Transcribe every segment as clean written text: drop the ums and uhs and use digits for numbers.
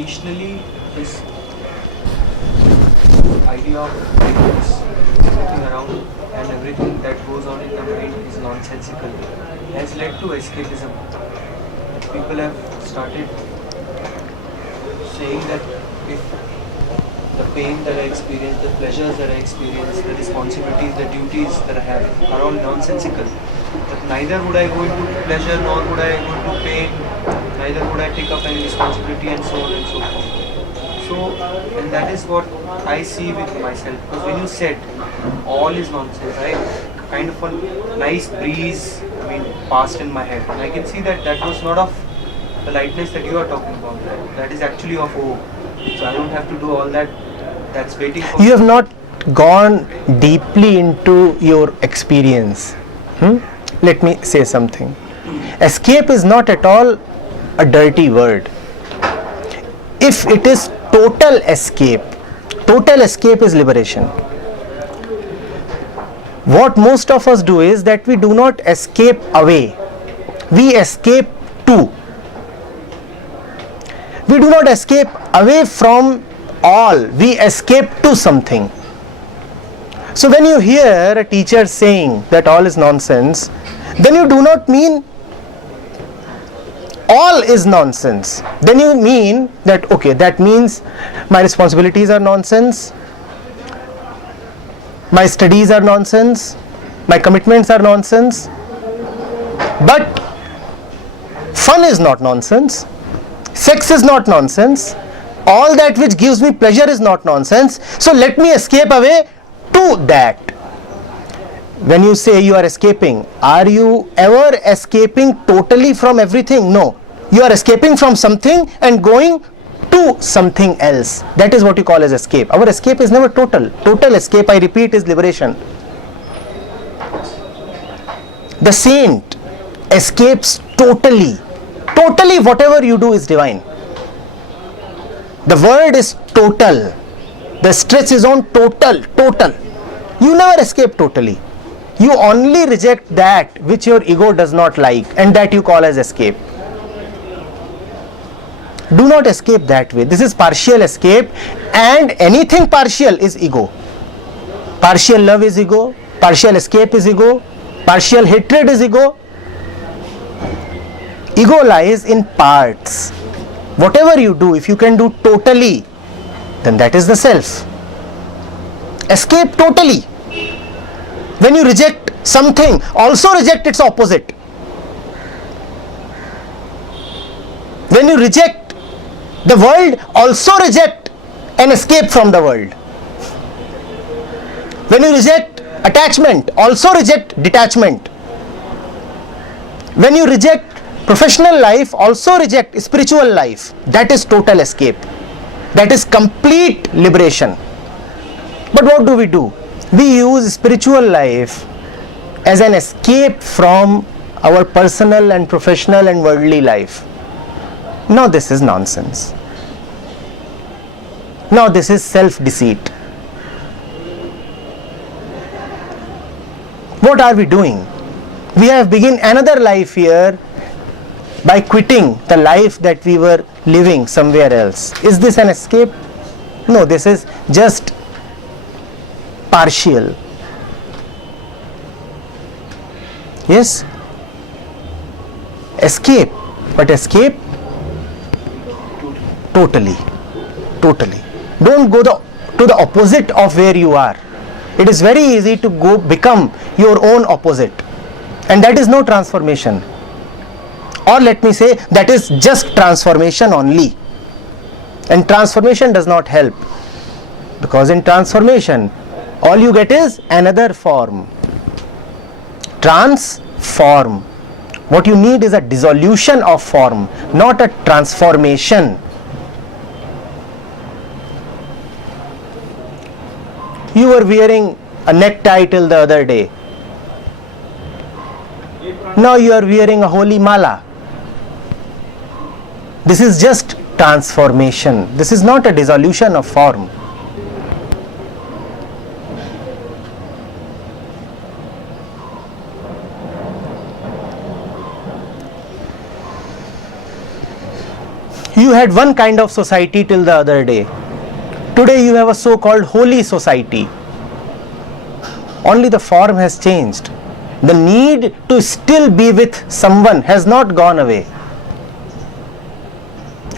traditionally this idea of lightness, everything around and everything that goes on in the mind is nonsensical, has led to escapism. People have started saying that if the pain that I experience, the pleasures that I experience, the responsibilities, the duties that I have are all nonsensical. But neither would I go into pleasure nor would I go into pain, neither would I take up any responsibility and so on and so forth. So, and that is what I see with myself. Because when you said all is nonsense, I kind of a nice breeze, passed in my head. And I can see that that was not of the lightness that you are talking about. That is actually of hope. So I don't have to do all that. That's waiting for You have not gone deeply into your experience. Let me say something. Escape is not at all a dirty word. If it is total escape is liberation. What most of us do is that we do not escape away, we escape to. We do not escape away from all, we escape to something. So when you hear a teacher saying that all is nonsense, then you do not mean all is nonsense. Then you mean that, okay, that means my responsibilities are nonsense, my studies are nonsense, my commitments are nonsense, but fun is not nonsense, sex is not nonsense, all that which gives me pleasure is not nonsense, so let me escape away to that. When you say you are escaping, are you ever escaping totally from everything? No. You are escaping from something and going to something else. That is what you call as escape. Our escape is never total. Total escape, I repeat, is liberation. The saint escapes totally. Totally, whatever you do is divine. The word is total. The stress is on total. You never escape totally. You only reject that which your ego does not like, and that you call as escape. Do not escape that way. This is partial escape, and anything partial is ego. Partial love is ego, partial escape is ego, partial hatred is ego. Ego lies in parts. Whatever you do, if you can do totally, then that is the self. Escape totally. When you reject something, also reject its opposite. When you reject the world, also reject an escape from the world. When you reject attachment, also reject detachment. When you reject professional life, also reject spiritual life. That is total escape. That is complete liberation. But what do? We use spiritual life as an escape from our personal and professional and worldly life. Now this is nonsense. Now this is self-deceit. What are we doing? We have begun another life here by quitting the life that we were living somewhere else. Is this an escape? No, this is just partial. Yes? Escape. But escape totally. Don't go to the opposite of where you are. It is very easy to go become your own opposite. And that is no transformation. Or let me say, that is just transformation only. And transformation does not help. Because in transformation, all you get is another form. Transform. What you need is a dissolution of form, not a transformation. You were wearing a necktie till the other day. Now you are wearing a holy mala. This is just transformation. This is not a dissolution of form. You had one kind of society till the other day. Today you have a so-called holy society. Only the form has changed. The need to still be with someone has not gone away.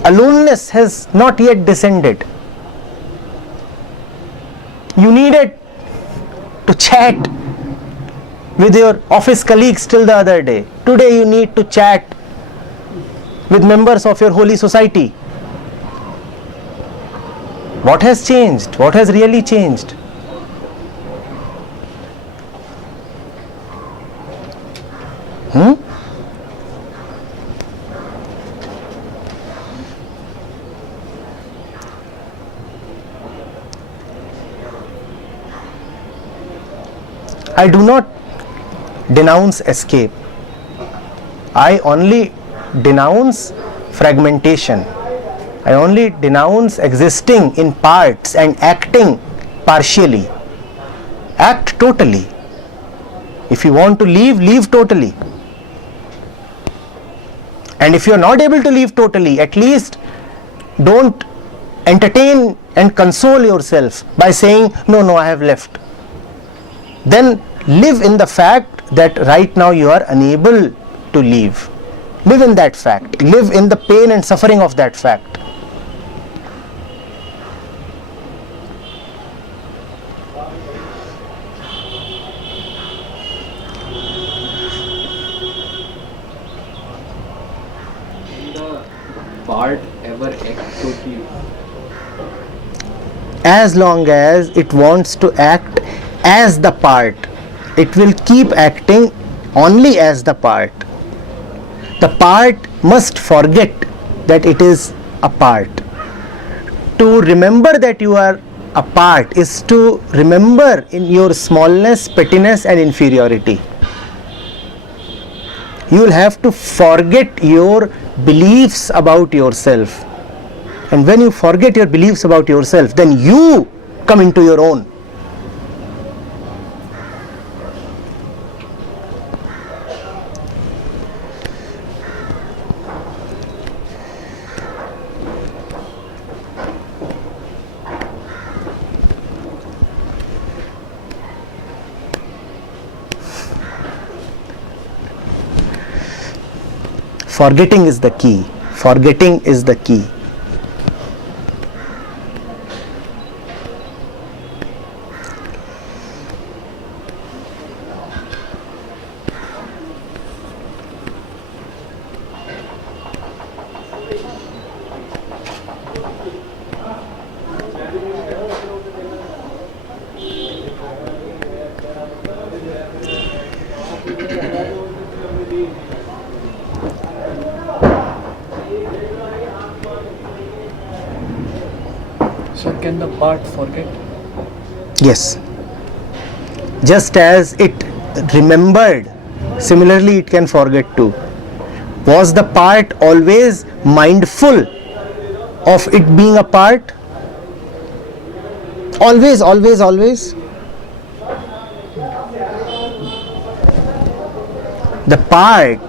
Aloneness has not yet descended. You needed to chat with your office colleagues till the other day. Today you need to chat with members of your holy society. What has changed? What has really changed? I do not denounce escape. I only denounce fragmentation. I only denounce existing in parts and acting partially. Act totally. If you want to leave, leave totally. And if you are not able to leave totally, at least don't entertain and console yourself by saying, no, I have left. Then live in the fact that right now you are unable to leave. Live in that fact. Live in the pain and suffering of that fact. Part ever act totally? As long as it wants to act as the part, it will keep acting only as the part. The part must forget that it is a part. To remember that you are a part is to remember in your smallness, pettiness and inferiority. You will have to forget your beliefs about yourself. And when you forget your beliefs about yourself, then you come into your own. Forgetting is the key. Forgetting is the key. So can the part forget? Yes. Just as it remembered, similarly it can forget too. Was the part always mindful of it being a part? Always, always, always. The part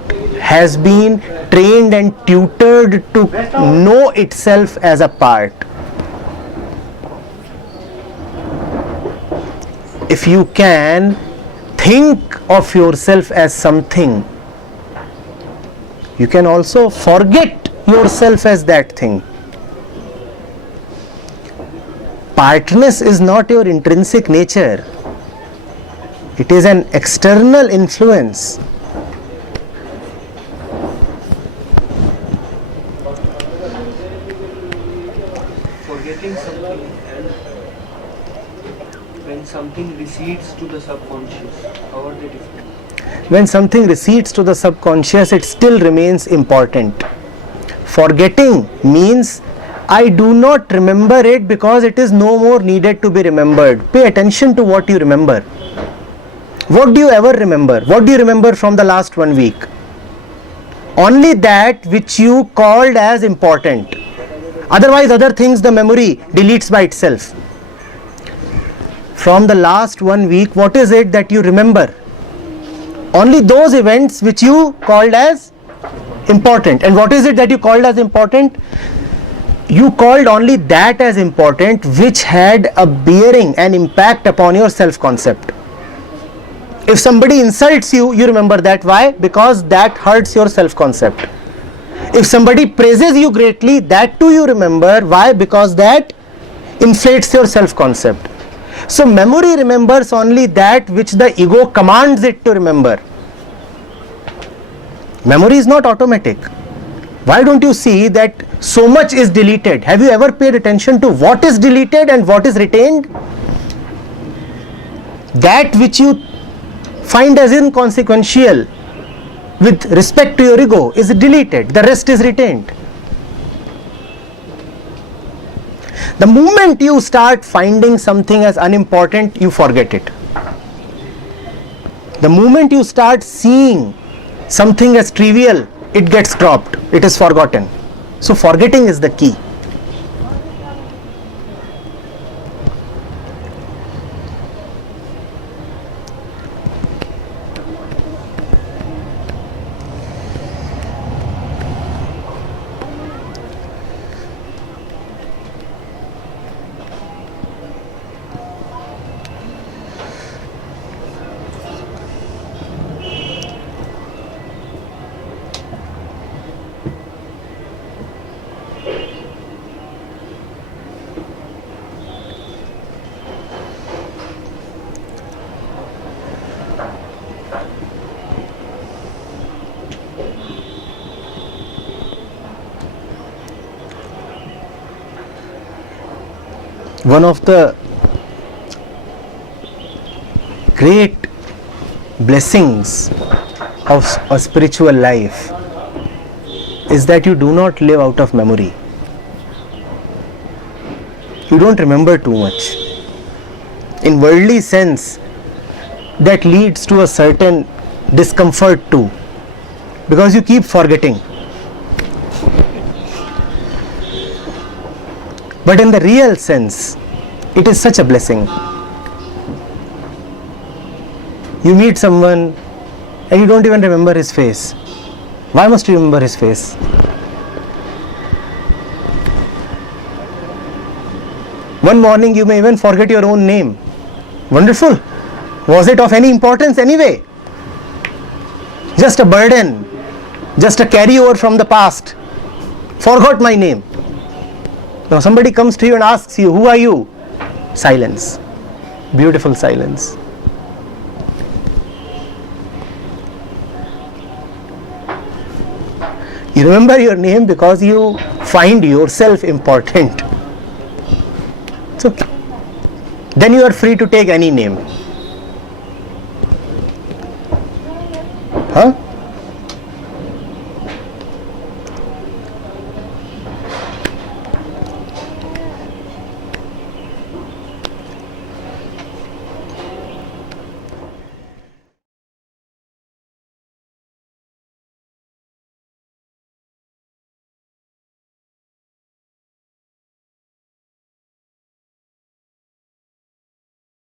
has been trained and tutored to know itself as a part. If you can think of yourself as something, you can also forget yourself as that thing. Partness is not your intrinsic nature. It is an external influence. Forgetting something and when something recedes to the subconscious, how are they different? When something recedes to the subconscious, it still remains important. Forgetting means I do not remember it because it is no more needed to be remembered. Pay attention to what you remember. What do you ever remember? What do you remember from the last 1 week? Only that which you called as important. Otherwise, other things the memory deletes by itself. From the last 1 week, what is it that you remember? Only those events which you called as important. And what is it that you called as important? you called only that as important which had a bearing and impact upon your self-concept. If somebody insults you, you remember that. Why? Because that hurts your self-concept. If somebody praises you greatly, that too you remember. Why? Because that inflates your self-concept. So memory remembers only that which the ego commands it to remember. Memory is not automatic. Why don't you see that so much is deleted? Have you ever paid attention to what is deleted and what is retained? That which you find as inconsequential with respect to your ego is deleted, the rest is retained. The moment you start finding something as unimportant, you forget it. The moment you start seeing something as trivial, it gets dropped, it is forgotten. So forgetting is the key. One of the great blessings of a spiritual life is that you do not live out of memory. You don't remember too much. In worldly sense, that leads to a certain discomfort too, because you keep forgetting. But in the real sense, it is such a blessing. You meet someone and you don't even remember his face. Why must you remember his face? One morning you may even forget your own name. Wonderful. Was it of any importance anyway? Just a burden, just a carryover from the past. Forgot my name. Now somebody comes to you and asks you, who are you? Silence. Beautiful silence. You remember your name because you find yourself important. It's okay. Then you are free to take any name. Huh?